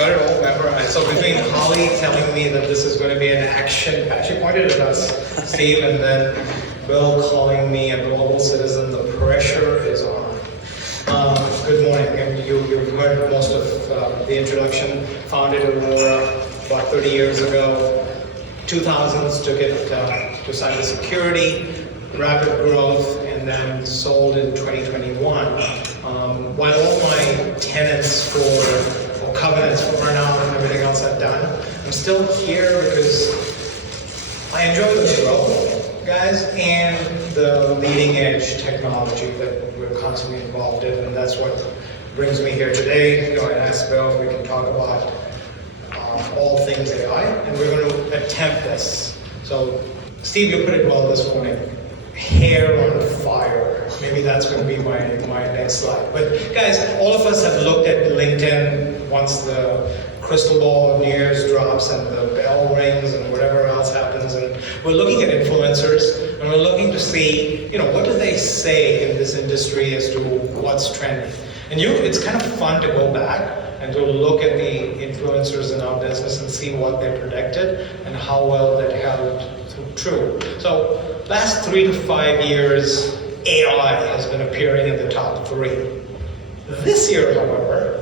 got it all memorized. So between Holly telling me that this is going to be an action, she pointed at us, Steve, and then Bill calling me a global citizen, the pressure is on. Good morning, and you've heard most of the introduction. Founded Aurora about 30 years ago. 2000s took it to cybersecurity, rapid growth, and then sold in 2021. While all my tenants or covenants for earnout and everything else I've done, I'm still here because I enjoy the growth, guys, and the leading edge technology that we're constantly involved in, and that's what brings me here today. I asked Bill if we can talk about all things AI, and we're going to attempt this. So, Steve, you put it well this morning. Hair on fire. Maybe that's going to be my next slide. But guys, all of us have looked at LinkedIn once the crystal ball of New Year's drops and the bell rings and whatever else happens, and we're looking at influencers and we're looking to see, what do they say in this industry as to what's trending. And it's kind of fun to go back and to look at the influencers in our business and see what they predicted and how well that held true. So last 3 to 5 years, AI has been appearing in the top 3. This year, however,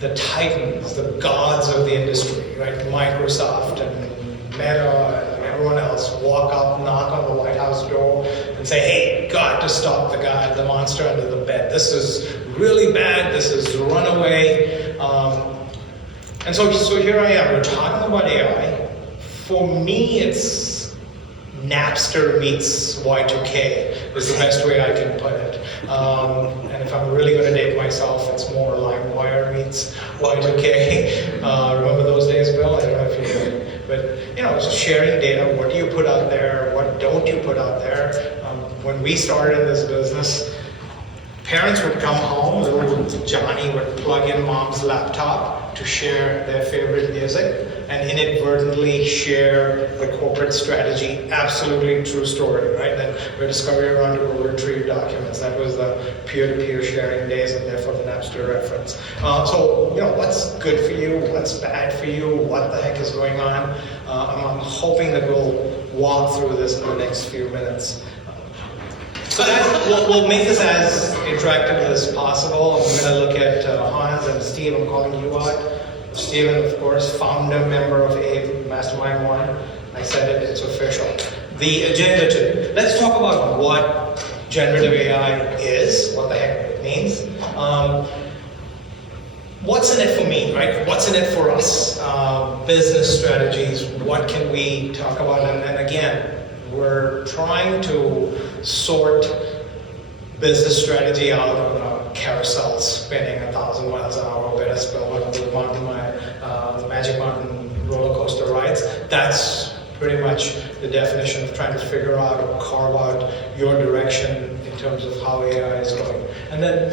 the titans, the gods of the industry, right? Microsoft and Meta and everyone else walk up, knock on the White House door and say, hey, got to stop the monster under the bed. This is really bad. This is runaway. And so here I am. We're talking about AI. For me, it's Napster meets Y2K is the best way I can put it. And if I'm really going to date myself, it's more LimeWire meets Y2K. Remember those days, Bill? I don't know if you do. But, it's sharing data. What do you put out there? What don't you put out there? When we started in this business, parents would come home, little Johnny would plug in mom's laptop to share their favorite music and inadvertently share the corporate strategy. Absolutely true story, right? That we're discovering around to go retrieve documents. That was the peer-to-peer sharing days, and therefore the Napster reference. So, what's good for you? What's bad for you? What the heck is going on? I'm hoping that we'll walk through this in the next few minutes. So we'll make this as interactive as possible. I'm going to look at Hans and Steve. I'm calling you out. Steven, of course, founder member of Mastermind One. I said it, it's official. The agenda today. Let's talk about what generative AI is, what the heck it means. What's in it for me, right? What's in it for us? Business strategies, what can we talk about? And again, we're trying to sort business strategy out of a carousel spinning 1,000 miles an hour, better spell one of the Magic Mountain roller coaster rides. That's pretty much the definition of trying to figure out or carve out your direction in terms of how AI is going. And then,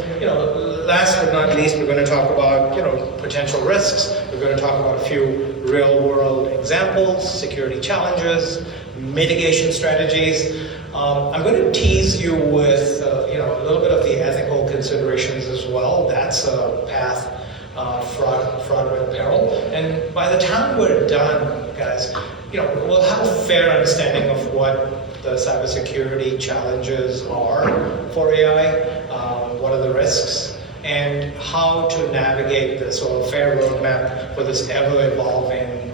last but not least, we're going to talk about, potential risks. We're going to talk about a few real-world examples, security challenges, mitigation strategies. I'm going to tease you with a little bit of the ethical considerations as well. That's a path, fraud with peril. And by the time we're done, guys, we'll have a fair understanding of what the cybersecurity challenges are for AI, what are the risks, and how to navigate this, or a fair roadmap for this ever-evolving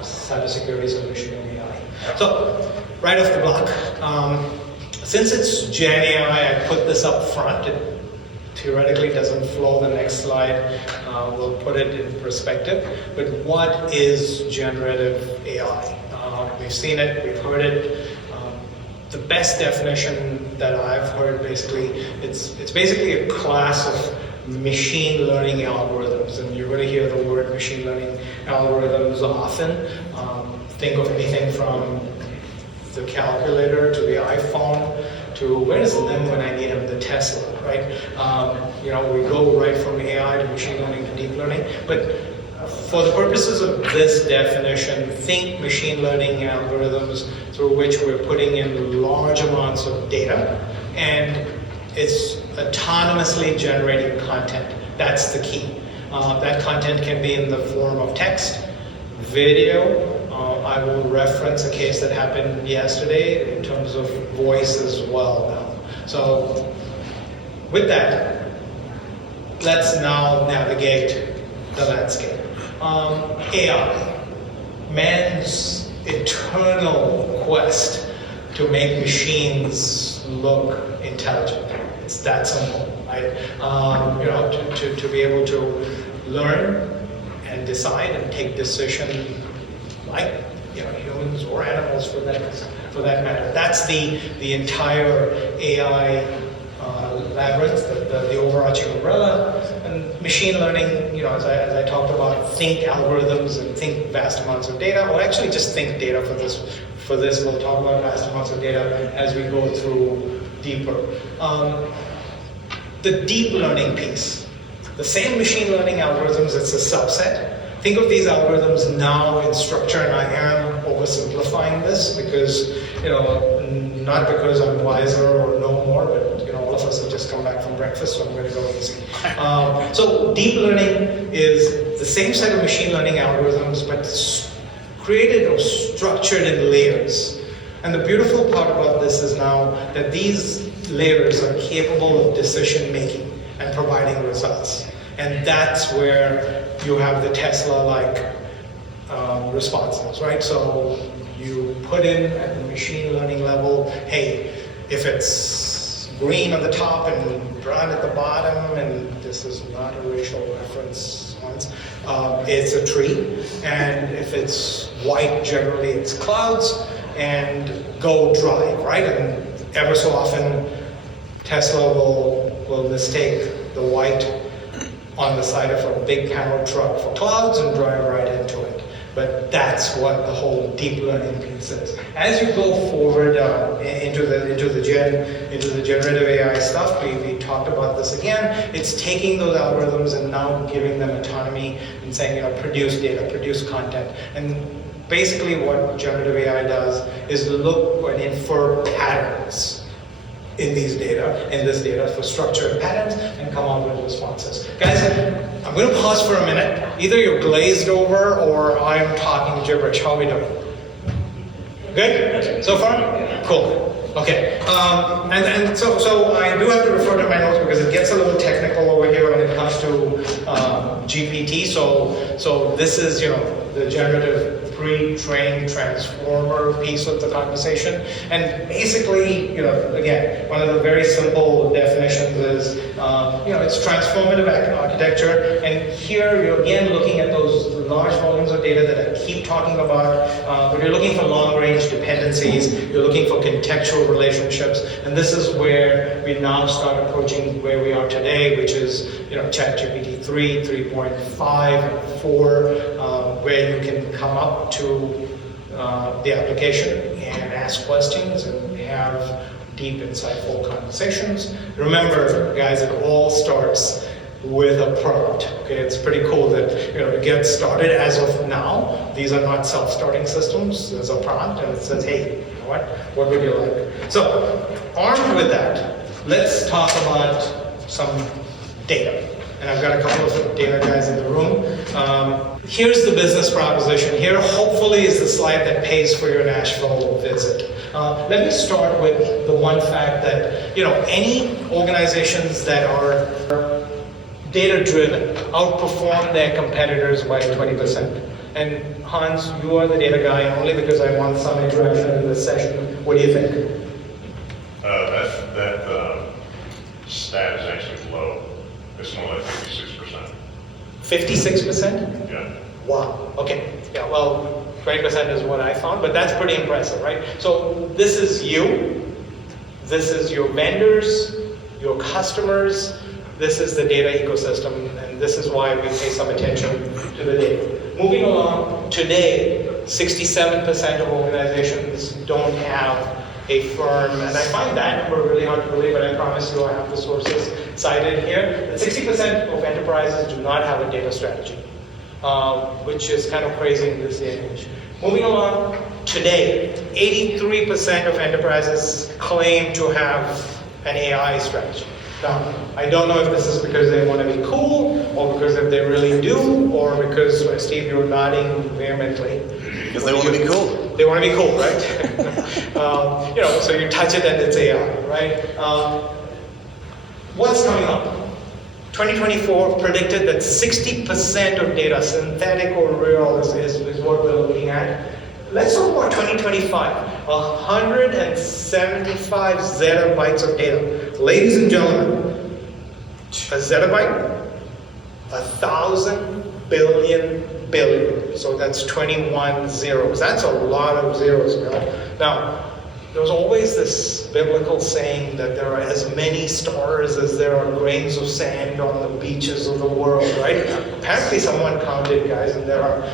cybersecurity solution in AI. So, right off the block, since it's Gen AI, I put this up front. It theoretically doesn't flow the next slide. We'll put it in perspective. But what is generative AI? We've seen it, we've heard it. The best definition that I've heard, basically, it's basically a class of machine learning algorithms, and you're going to hear the word machine learning algorithms often. Think of anything from the calculator to the iPhone to where's Lim when I need him, the Tesla, right? We go right from AI to machine learning to deep learning, but for the purposes of this definition, think machine learning algorithms through which we're putting in large amounts of data, and it's autonomously generating content. That's the key. That content can be in the form of text, video. I will reference a case that happened yesterday in terms of voice as well now. So with that, let's now navigate the landscape. AI, man's eternal quest to make machines look intelligent. It's that simple, right? To be able to learn and decide and take decisions like humans or animals for that matter. That's the entire AI labyrinth, the overarching umbrella. And machine learning, as I talked about, think algorithms and think vast amounts of data, or actually just think data for this. We'll talk about vast amounts of data as we go through deeper. The deep learning piece, the same machine learning algorithms, it's a subset. Think of these algorithms now in structure, and I am oversimplifying this because, not because I'm wiser or know more, but all of us have just come back from breakfast, so I'm going to go easy. So deep learning is the same set of machine learning algorithms, but created or structured in layers. And the beautiful part about this is now that these layers are capable of decision making and providing results. And that's where you have the Tesla-like responses, right? So you put in at the machine learning level, hey, if it's green at the top and brown at the bottom, and this is not a racial reference, it's a tree. And if it's white, generally it's clouds, and go drive, right? And ever so often, Tesla will mistake the white on the side of a big panel truck for clouds and drive right into it. But that's what the whole deep learning piece is. As you go forward into the generative AI stuff, we talked about this again. It's taking those algorithms and now giving them autonomy and saying, produce data, produce content. And basically what generative AI does is look and infer patterns in this data for structured patterns and come up with responses. Guys, I'm going to pause for a minute. Either you're glazed over or I'm talking gibberish. How are we doing? Good? So far? Cool. Okay. And so I do have to refer to my notes because it gets a little technical over here when it comes to GPT. So this is, the generative pre-trained transformer piece of the conversation. And basically, again, one of the very simple definitions is, it's transformative architecture. And here you're again looking at those large volumes of data that I keep talking about, but you're looking for long-range dependencies, you're looking for contextual relationships, and this is where we now start approaching where we are today, which is, ChatGPT 3, 3.5, and 4, where you can come up to the application and ask questions and have deep, insightful conversations. Remember, guys, it all starts with a prompt. Okay, it's pretty cool that to get started as of now, these are not self-starting systems. There's a prompt and it says, hey, what would you like? So, armed with that, let's talk about some data. And I've got a couple of data guys in the room. Here's the business proposition. Here, hopefully, is the slide that pays for your Nashville visit. Let me start with the one fact that, any organizations that are data-driven outperform their competitors by 20%. And Hans, you are the data guy only because I want some interaction in this session. What do you think? That stat is actually low. It's more like 56%. 56%? Yeah. Wow. Okay. Yeah, well, 20% is what I found, but that's pretty impressive, right? So this is you. This is your vendors, your customers. This is the data ecosystem, and this is why we pay some attention to the data. Moving along, today, 67% of organizations don't have a firm, and I find that number really hard to believe, but I promise you I have the sources cited here. That 60% of enterprises do not have a data strategy, which is kind of crazy in this day and age. Moving along, today, 83% of enterprises claim to have an AI strategy. Now, I don't know if this is because they want to be cool, or because if they really do, or because, Steve, you're nodding vehemently. Because they want to be cool. They want to be cool, right? So you touch it and it's AI, right? What's coming up? 2024 predicted that 60% of data, synthetic or real, is what we're looking at. Let's talk about 2025. 175 zettabytes of data. Ladies and gentlemen, a zettabyte, 1,000 billion. So that's 21 zeros. That's a lot of zeros, Now, there's always this biblical saying that there are as many stars as there are grains of sand on the beaches of the world, right? Apparently someone counted, guys, and there are 1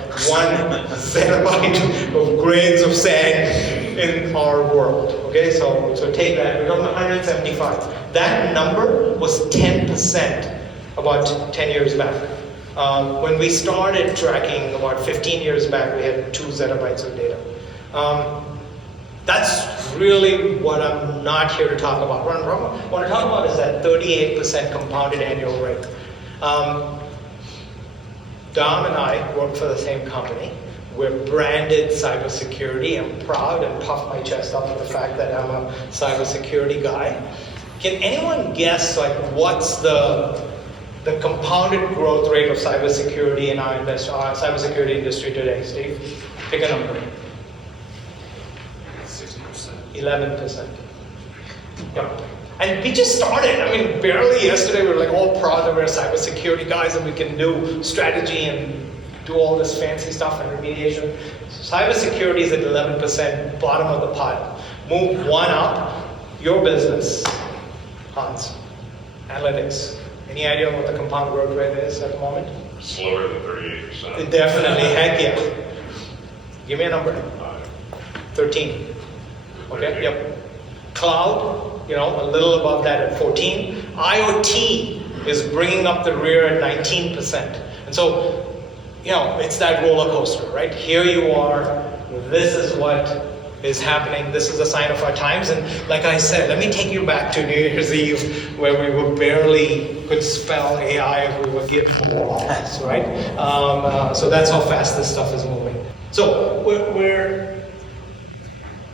zettabyte of grains of sand in our world. Okay, so take that. We're talking 175. That number was 10% about 10 years back. When we started tracking about 15 years back, we had 2 zettabytes of data. That's really what I'm not here to talk about. What I want to talk about is that 38% compounded annual rate. Dom and I work for the same company. We're branded cybersecurity. I'm proud and puff my chest up with the fact that I'm a cybersecurity guy. Can anyone guess what's the compounded growth rate of cybersecurity in our cybersecurity industry today? Steve, pick a number. 11%. Yeah. And we just started. I mean, barely yesterday we were all proud that we're cybersecurity guys and we can do strategy and do all this fancy stuff and remediation. Cybersecurity is at 11%, bottom of the pile. Move one up, your business, Hans. Analytics. Any idea what the compound growth rate is at the moment? Slower than 38%. Definitely, heck yeah. Give me a number. 13. Okay, yep. Cloud, a little above that at 14. IoT is bringing up the rear at 19%. And so, it's that roller coaster, right? Here you are, this is what is happening, this is a sign of our times. And like I said, let me take you back to New Year's Eve, where we were barely could spell AI if we were given more offers, right? So that's how fast this stuff is moving. So we're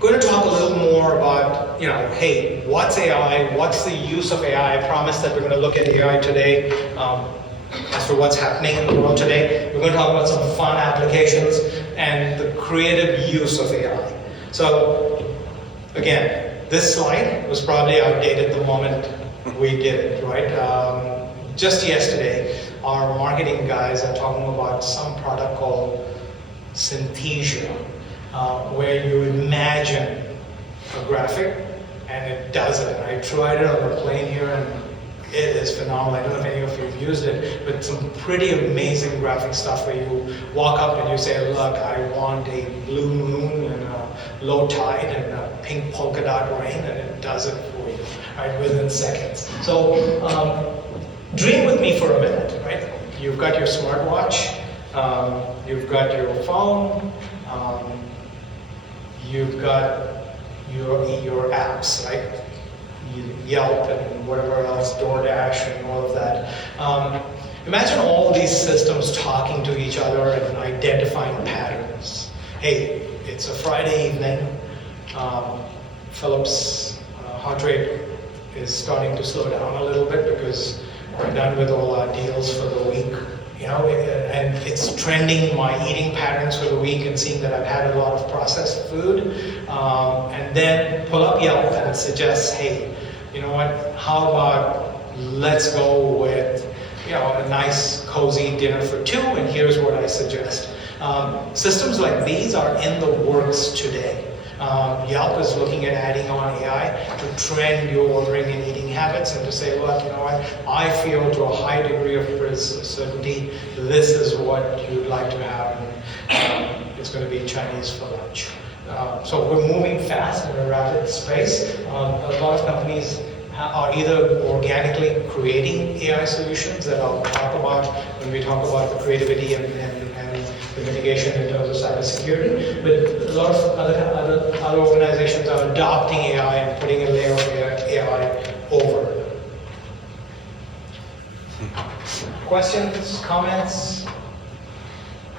going to talk a little more about, hey, what's AI? What's the use of AI? I promised that we're going to look at AI today. As for what's happening in the world today, we're going to talk about some fun applications and the creative use of AI. So, again, this slide was probably outdated the moment we did it, right? Just yesterday, our marketing guys are talking about some product called Synthesia. Where you imagine a graphic and it does it. I tried it on the plane here and it is phenomenal. I don't know if any of you have used it, but some pretty amazing graphic stuff where you walk up and you say, look, I want a blue moon and a low tide and a pink polka dot rain, and it does it for you, right, within seconds. So dream with me for a minute, right? You've got your smartwatch, you've got your phone, you've got your apps, right? Yelp and whatever else, DoorDash and all of that. Imagine all these systems talking to each other and identifying patterns. Hey, it's a Friday evening. Philip's heart rate is starting to slow down a little bit because we're done with all our deals for the week. And it's trending my eating patterns for the week and seeing that I've had a lot of processed food. And then pull up Yelp and it suggests, hey, you know what, how about let's go with a nice cozy dinner for 2, and here's what I suggest. Systems like these are in the works today. Yelp is looking at adding on AI to trend your ordering and eating habits and to say, look, you know what, I feel to a high degree of certainty this is what you'd like to have, and it's going to be Chinese for lunch. So we're moving fast in a rapid space. A lot of companies are either organically creating AI solutions that I'll talk about when we talk about the creativity and the mitigation in terms of cybersecurity, but a lot of other organizations are adopting AI and putting a layer of AI over. Questions, comments?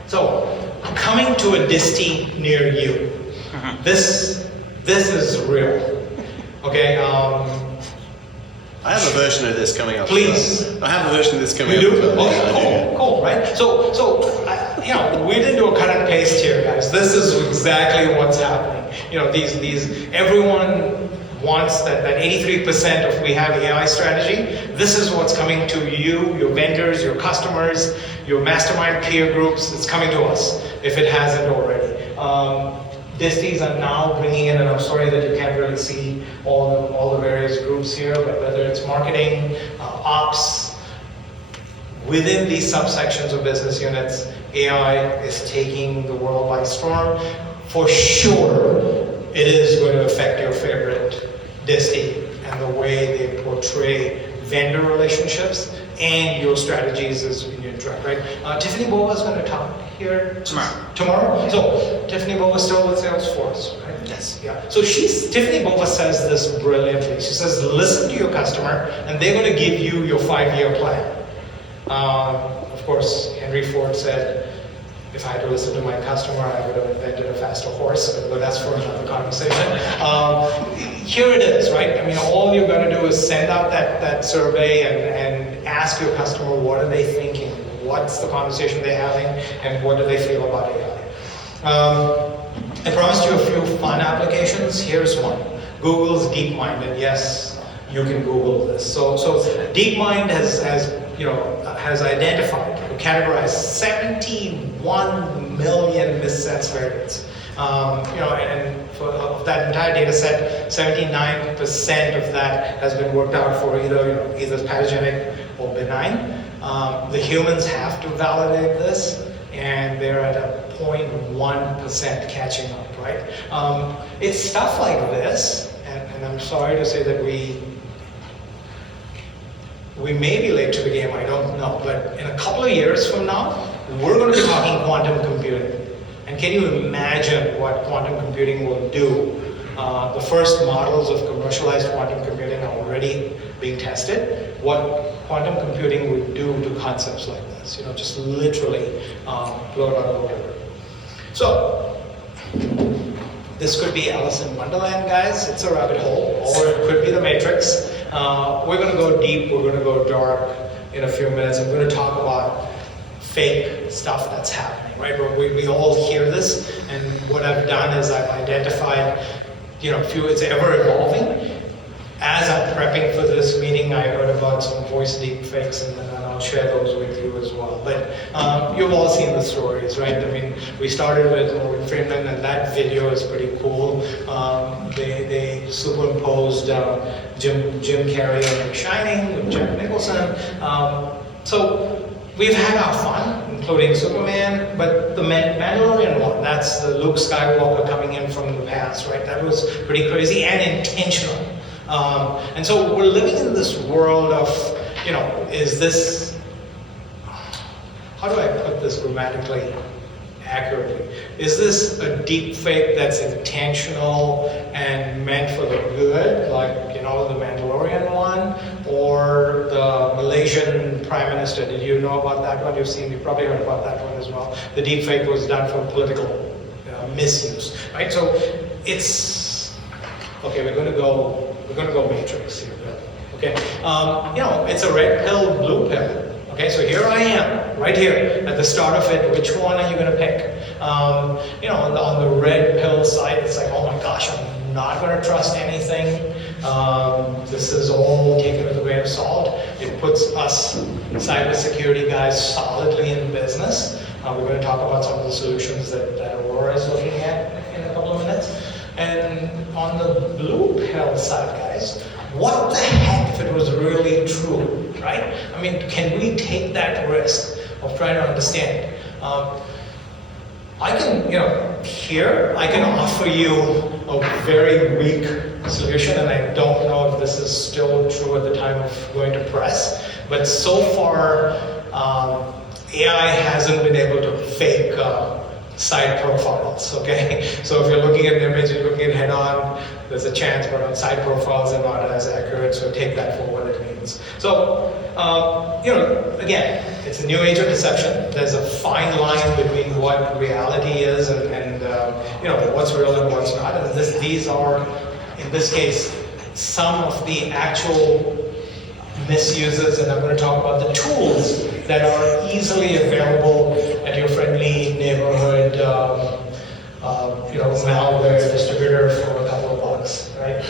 So, coming to a disty near you. This is real. Okay. I have a version of this coming up. Please. I have a version of this coming You up. do? as well. Yeah, I Okay, do. cool, right? So, we didn't do a cut and paste here, guys. This is exactly what's happening. Everyone wants that 83% of we have AI strategy. This is what's coming to you, your vendors, your customers, your mastermind peer groups. It's coming to us if it hasn't already. Disties are now bringing in, and I'm sorry that you can't really see all the various groups here, but whether it's marketing, ops, within these subsections of business units, AI is taking the world by storm. For sure, it is going to affect your favorite distie and the way they portray vendor relationships and your strategies as you interact, right? Tiffany Bova is going to talk here tomorrow. So Tiffany Bova is still with Salesforce, right? Yes. Yeah. So Tiffany Bova says this brilliantly. She says, listen to your customer, and they're going to give you your 5-year plan. Of course, Henry Ford said, if I had to listen to my customer, I would have invented a faster horse, but that's for another conversation. Here it is, right? I mean, all you're going to do is send out that survey and ask your customer, what are they thinking? What's the conversation they're having? And what do they feel about AI? I promised you a few fun applications. Here's one. Google's DeepMind, and yes, you can Google this. So DeepMind has identified or categorized 71 million missets variants. And of that entire data set, 79% of that has been worked out for either pathogenic or benign. The humans have to validate this, and they're at a 0.1% catching up, right? It's stuff like this, and I'm sorry to say that we may be late to the game, I don't know, but in a couple of years from now, we're going to be talking quantum computing. And can you imagine what quantum computing will do? The first models of commercialized quantum computing are already being tested. What quantum computing would do to concepts like this, just literally blow it out of the water. So, this could be Alice in Wonderland, guys. It's a rabbit hole, or it could be the Matrix. We're going to go deep, we're going to go dark in a few minutes. I'm going to talk about fake stuff that's happening, right? We all hear this, and what I've done is I've identified, it's ever evolving. As I'm prepping for this meeting, I heard about some voice deep fakes, and then I'll share those with you as well. But you've all seen the stories, right? I mean, we started with Morgan Freeman, and that video is pretty cool. They superimposed Jim Carrey on The Shining with Jack Nicholson. So we've had our fun, including Superman, but the Mandalorian one, that's the Luke Skywalker coming in from the past, right? That was pretty crazy and intentional. And so we're living in this world of, is this, how do I put this grammatically accurately? Is this a deep fake that's intentional and meant for the good, like, the Mandalorian one, or the Malaysian Prime Minister? Did you know about that one? You probably heard about that one as well. The deep fake was done for political misuse, right? So it's, okay, we're going to go Matrix here, okay? It's a red pill, blue pill. Okay, so here I am, right here, at the start of it. Which one are you going to pick? On the red pill side, it's like, oh my gosh, I'm not going to trust anything. This is all taken with a grain of salt. It puts us cybersecurity guys solidly in business. We're going to talk about some of the solutions that Aurora is looking at in a couple of minutes. And on the blue pill side, guys, what the heck if it was really true, right? I mean, can we take that risk of trying to understand? I can, here, I can offer you a very weak solution, and I don't know if this is still true at the time of going to press, but so far, AI hasn't been able to fake side profiles, okay? So if you're looking at an image, you're looking at head-on, there's a chance, but on side profiles they're not as accurate, so take that for what it means. humans. So, again, it's a new age of deception. There's a fine line between what reality is and what's real and what's not. And these are, in this case, some of the actual misuses, and I'm going to talk about the tools that are easily available at your friendly neighborhood, malware distributor for a couple of bucks, right?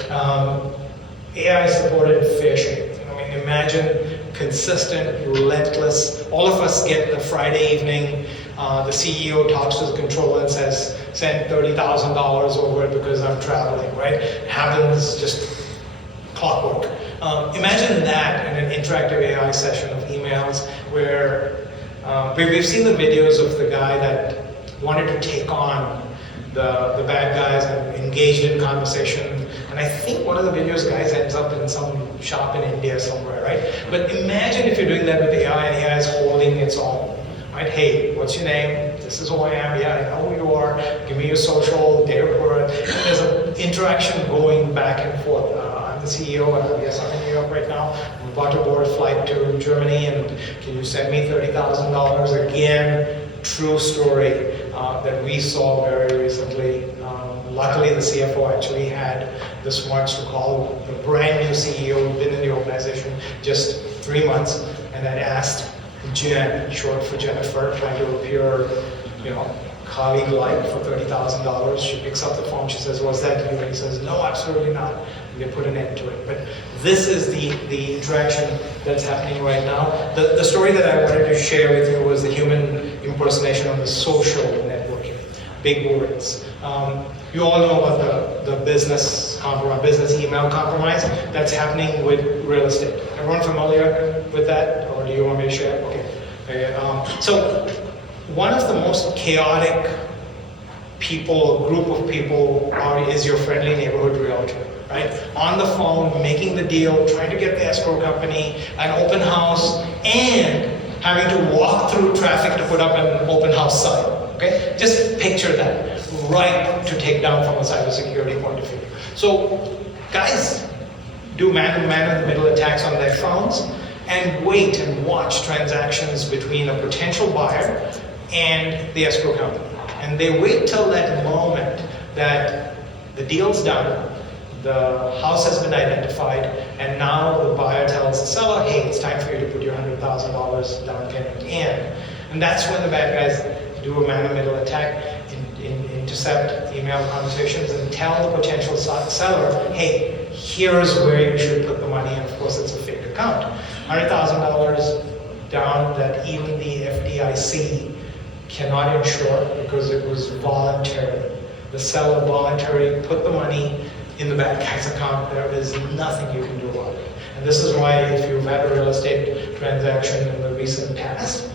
AI-supported phishing. I mean, imagine consistent, relentless. All of us get the Friday evening. The CEO talks to the controller and says, "Send $30,000 over it because I'm traveling." Right? Happens just clockwork. Imagine that in an interactive AI session of emails where we've seen the videos of the guy that wanted to take on the bad guys and engaged in conversation. And I think one of the videos guys ends up in some shop in India somewhere, right? But imagine if you're doing that with AI and AI is holding its own, right? Hey, what's your name? This is who I am. Yeah, I know who you are. Give me your social, date of birth. And there's an interaction going back and forth. I'm the CEO. Yes, I'm in New York right now. I'm about to board a flight to Germany, and can you send me $30,000? Again, true story that we saw very recently. Luckily, the CFO actually had the smarts to call the brand new CEO who'd been in the organization just 3 months, and had asked Jen, short for Jennifer, trying to appear, colleague-like for $30,000. She picks up the phone. She says, "Was that you?" And he says, "No, absolutely not." And they put an end to it. But this is the interaction that's happening right now. The story that I wanted to share with you was the human impersonation on the social networking. Big words. You all know about the business compromise, business email compromise that's happening with real estate. Everyone familiar with that, or do you want me to share? Okay. So one of the most chaotic people, group of people, is your friendly neighborhood realtor, right? On the phone, making the deal, trying to get the escrow company, an open house, and having to walk through traffic to put up an open house sign. Okay? Just picture that, right to take down from a cybersecurity point of view. So guys do man-in-the-middle attacks on their phones and wait and watch transactions between a potential buyer and the escrow company. And they wait till that moment that the deal's done, the house has been identified, and now the buyer tells the seller, "Hey, it's time for you to put your $100,000 down payment in." And that's when the bad guys do a man-in-the-middle attack, intercept email conversations, and tell the potential seller, "Hey, here's where you should put the money," and of course it's a fake account. $100,000 down that even the FDIC cannot insure because it was voluntary. The seller voluntarily put the money in the bad guy's account. There is nothing you can do about it. And this is why if you've had a real estate transaction in the recent past,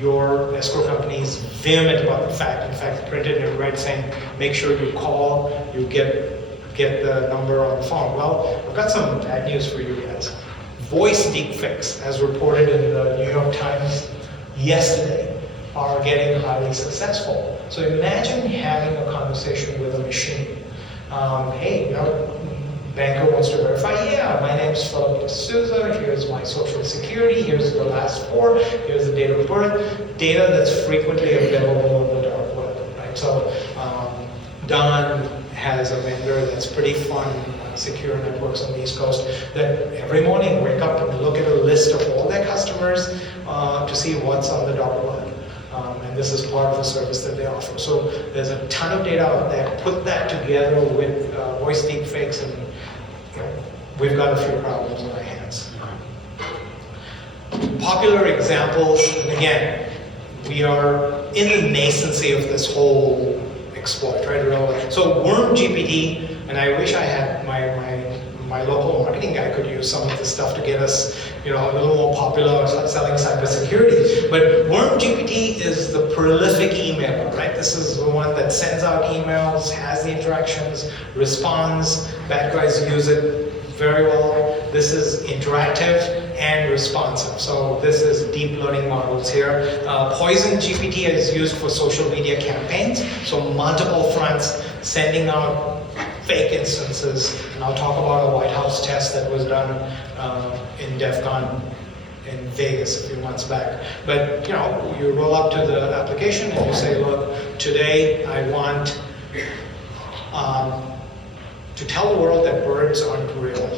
your escrow company is vehement about the fact, in fact, printed in red saying, make sure you call, you get the number on the phone. Well, I've got some bad news for you guys. Voice deepfakes, as reported in the New York Times yesterday, are getting highly successful. So imagine having a conversation with a machine. Hey, banker wants to verify, yeah, my name's Philip de Souza, here's my social security, here's the last four, here's the date of birth, data that's frequently available on the dark web, right? So Don has a vendor that's pretty fun, secure networks on the East Coast, that every morning wake up and look at a list of all their customers to see what's on the dark web. And this is part of the service that they offer. So there's a ton of data out there. Put that together with voice deepfakes, and we've got a few problems on our hands. Popular examples, and again, we are in the nascency of this whole exploit, right? So Worm GPT, and I wish I had my local marketing guy could use some of this stuff to get us, a little more popular selling cybersecurity. But Worm GPT is the prolific emailer, right? This is the one that sends out emails, has the interactions, responds. Bad guys use it very well. This is interactive and responsive. So this is deep learning models here. Poison GPT is used for social media campaigns. So multiple fronts, sending out fake instances. And I'll talk about a White House test that was done in DEF CON in Vegas a few months back. But you roll up to the application and you say, look, today I want to tell the world that birds aren't real.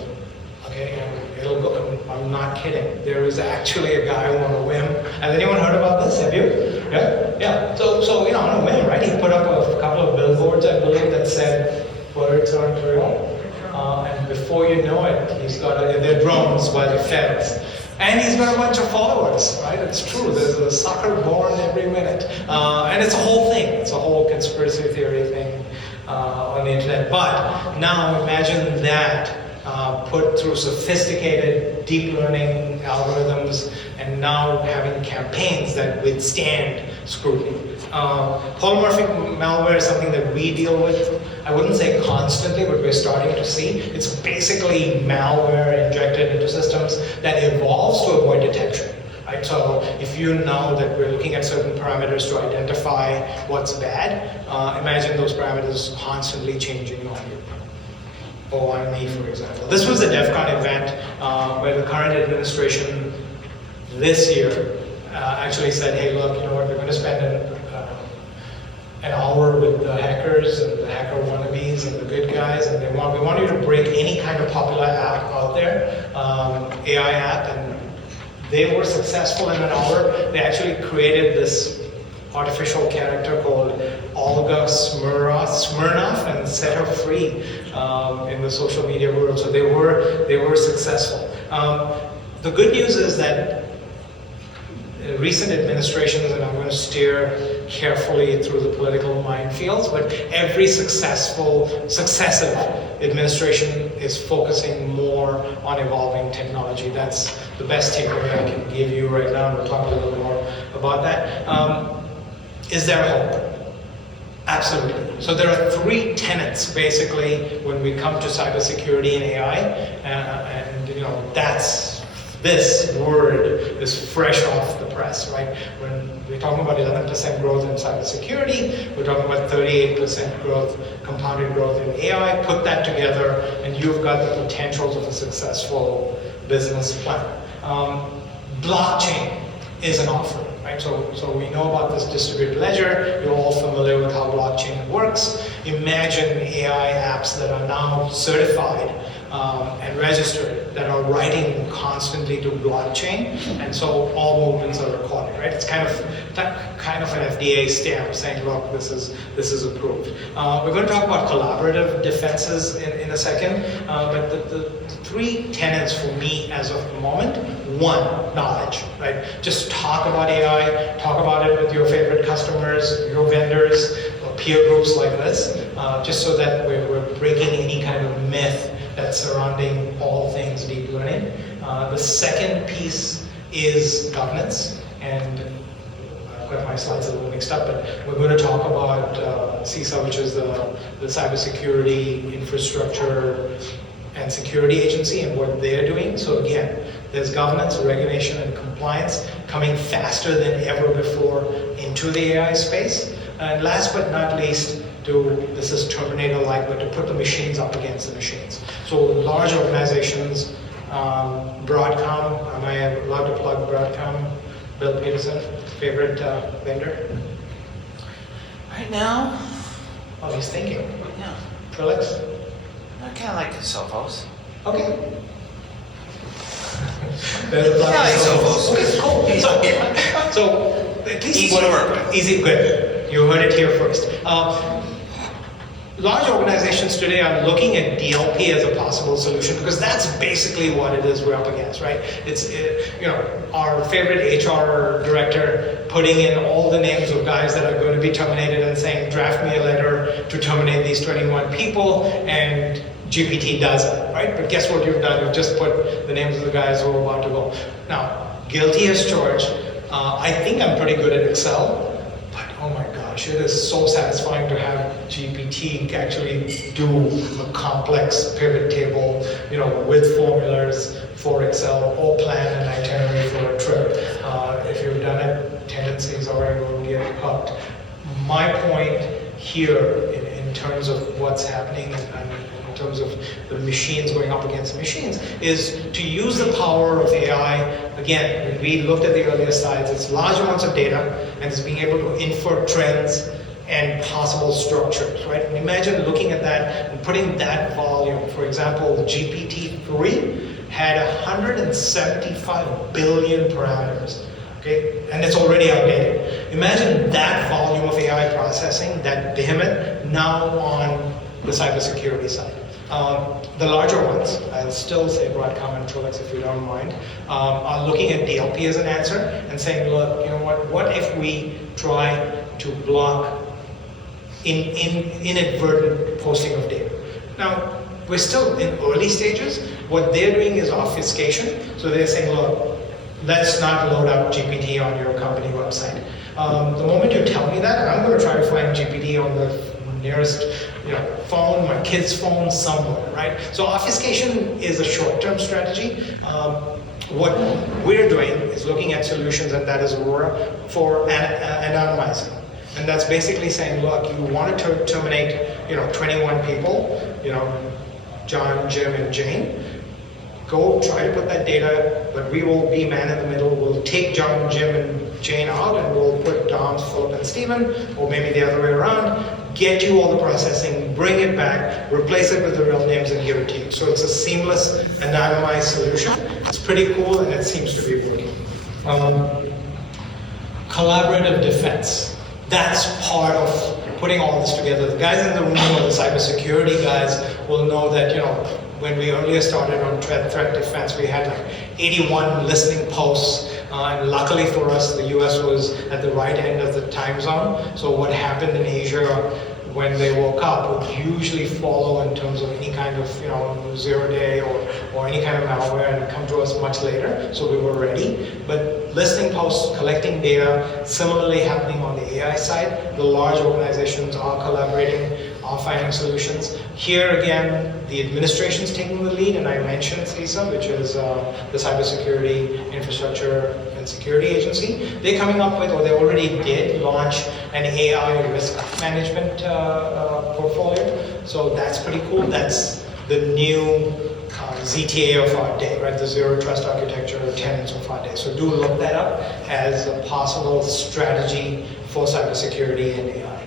Okay, and it'll go. I'm not kidding. There is actually a guy on a whim. Has anyone heard about this? Have you? Yeah. So on a whim, right? He put up a couple of billboards, I believe, that said birds aren't real. And before you know it, he's got they're drones by the feds. And he's got a bunch of followers, right? It's true. There's a sucker born every minute. And it's a whole thing. It's a whole conspiracy theory thing on the internet. But now imagine that put through sophisticated deep learning algorithms and now having campaigns that withstand scrutiny. Polymorphic malware is something that we deal with. I wouldn't say constantly, but we're starting to see. It's basically malware injected into systems that evolves to avoid detection. Right? So if you know that we're looking at certain parameters to identify what's bad, imagine those parameters constantly changing on you. Or on me, for example. This was a DEF CON event where the current administration this year actually said, hey, look, you know what, we're going to spend an hour with the hackers and the hacker wannabes and the good guys, and we want you to break any kind of popular app out there, AI app, and they were successful in an hour. They actually created this artificial character called Olga Smirnov and set her free in the social media world. So they were successful. The good news is that recent administrations, and I'm going to steer carefully through the political minefields, but every successive administration is focusing more on evolving technology. That's the best takeaway I can give you right now, and we'll talk a little bit more about that. Is there hope? Absolutely. So there are three tenets, basically, when we come to cybersecurity and AI, and this word is fresh off the press, right? When we're talking about 11% growth in cybersecurity, we're talking about 38% growth, compounded growth in AI. Put that together, and you've got the potentials of a successful business plan. Blockchain is an offering. Right? So we know about this distributed ledger. You're all familiar with how blockchain works. Imagine AI apps that are now certified and registered that are writing constantly to blockchain, and so all movements are recorded. Right? It's kind of an FDA stamp saying, look, this is approved. We're going to talk about collaborative defenses in a second, but the three tenets for me as of the moment: one, knowledge. Right? Just talk about AI, talk about it with your favorite customers, your vendors, or peer groups like this, just so that we're breaking any kind of myth that's surrounding all things deep learning. The second piece is governance, and I've got my slides a little mixed up, but we're going to talk about CISA, which is the Cybersecurity Infrastructure and Security Agency, and what they're doing. So again, there's governance, regulation, and compliance coming faster than ever before into the AI space. And last but not least, this is Terminator-like, but to put the machines up against the machines. So large organizations, Broadcom, am I allowed to plug Broadcom? Bill Peterson, favorite vendor? Right now, Oh, he's thinking. yeah, Trilix? I kind of like the Sophos. Okay. There's a lot Yeah, of like Sophos. Sophos. Okay, cool. So at least Easy to work with. Easy, good. You heard it here first. Large organizations today are looking at DLP as a possible solution because that's basically what it is we're up against, right? It's our favorite HR director putting in all the names of guys that are going to be terminated and saying, draft me a letter to terminate these 21 people, and GPT does it, right? But guess what you've done? You've just put the names of the guys who are about to go. Now, guilty as charged. I think I'm pretty good at Excel, but oh my gosh, it is so satisfying to have GPT actually do a complex pivot table, with formulas for Excel, or plan an itinerary for a trip. If you've done it, tendencies are you will get hooked. My point here in in terms of what's happening and in terms of the machines going up against machines, is to use the power of AI. Again, when we looked at the earlier slides, it's large amounts of data and it's being able to infer trends and possible structures, right? And imagine looking at that and putting that volume. For example, GPT-3 had 175 billion parameters. Okay, and it's already outdated. Imagine that volume of AI processing, that behemoth, now on the cybersecurity side. The larger ones, I'll still say Broadcom and Trellix if you don't mind, are looking at DLP as an answer and saying, look, you know what if we try to block inadvertent posting of data? Now, we're still in early stages. What they're doing is obfuscation. So they're saying, look, let's not load up GPT on your company website. The moment you tell me that, I'm going to try to find GPT on the nearest phone, my kid's phone, somewhere, right? So obfuscation is a short-term strategy. What we're doing is looking at solutions, and that is Aurora, for anonymizing. And that's basically saying, look, you want to terminate 21 people, John, Jim, and Jane. Go try to put that data, but we will be man in the middle. We'll take John, Jim, and Jane out, and we'll put Dom, Philip, and Stephen, or maybe the other way around. Get you all the processing, bring it back, replace it with the real names, and give it to you. So it's a seamless, anonymized solution. It's pretty cool, and it seems to be working. Collaborative defense. That's part of putting all this together. The guys in the room, or the cybersecurity guys, will know that when we earlier started on threat defense, we had like 81 listening posts, and luckily for us, the US was at the right end of the time zone. So what happened in Asia when they woke up would usually follow in terms of any kind of 0 day or any kind of malware, and come to us much later. So we were ready. But listening posts, collecting data, similarly happening on the AI side. The large organizations are collaborating, are finding solutions. Here again, the administration's taking the lead, and I mentioned CISA, which is the Cybersecurity Infrastructure and Security Agency. They're coming up with, or they already did launch an AI risk management portfolio. So that's pretty cool. That's the new ZTA of our day, right? The Zero Trust Architecture tenets of our day. So do look that up as a possible strategy for cybersecurity and AI.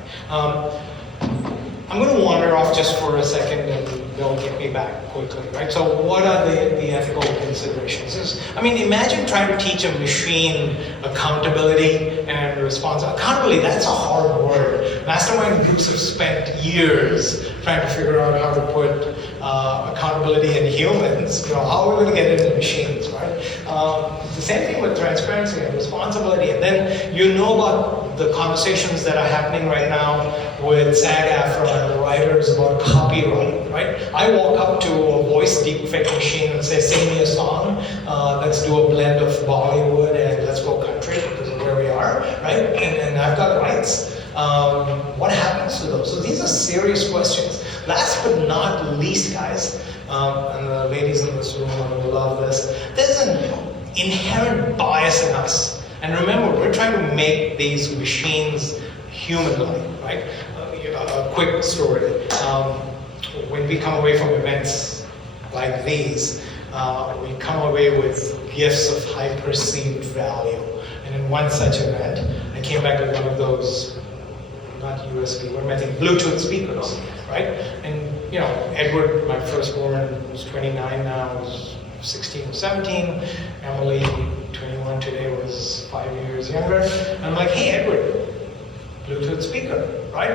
I'm going to wander off just for a second, and they'll get me back quickly, right? So what are the ethical considerations? Imagine trying to teach a machine accountability and responsibility. Accountability, that's a hard word. Mastermind groups have spent years trying to figure out how to put accountability in humans. How are we going to get it in machines, right? The same thing with transparency and responsibility. And then about the conversations that are happening right now with SAG-AFTRA and the writers about copyright, right? I walk up to a voice deepfake machine and say, sing me a song, let's do a blend of Bollywood and let's go country because of where we are, right? And I've got rights. What happens to those? So these are serious questions. Last but not least, guys, and the ladies in this room will love this, there's an inherent bias in us. And remember, we're trying to make these machines human-like, right? A quick story. When we come away from events like these, we come away with gifts of high perceived value. And in one such event, I came back with one of those, not USB, what am I thinking, Bluetooth speakers, right? And Edward, my firstborn, was 29 now, was 16 or 17. Emily, 21 today, was 5 years younger. And I'm like, hey, Edward, Bluetooth speaker, right?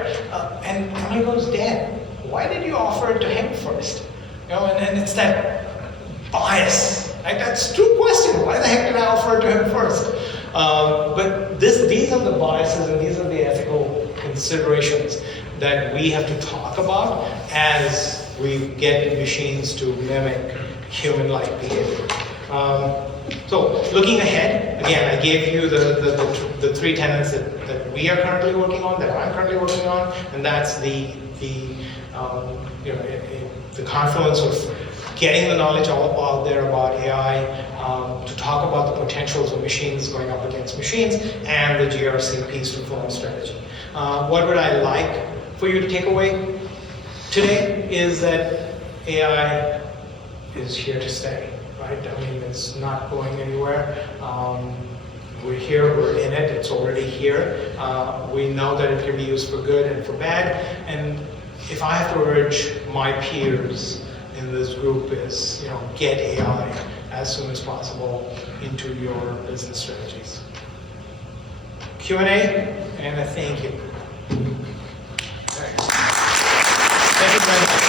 And Emily goes, Dad, why did you offer it to him first? And it's that bias, right? That's a true question. Why the heck did I offer it to him first? But these are the biases and these are the ethical considerations that we have to talk about as we get machines to mimic human-like behavior. So looking ahead, again, I gave you the three tenets that we are currently working on, that I'm currently working on, and that's the confluence of getting the knowledge all out there about AI, to talk about the potentials of machines going up against machines, and the GRC peace reform strategy. What would I like for you to take away? today is that AI is here to stay, right? I mean, it's not going anywhere. We're here, we're in it, it's already here. We know that it can be used for good and for bad. And if I have to urge my peers in this group is, get AI as soon as possible into your business strategies. Q&A, and a thank you. Thank you very much.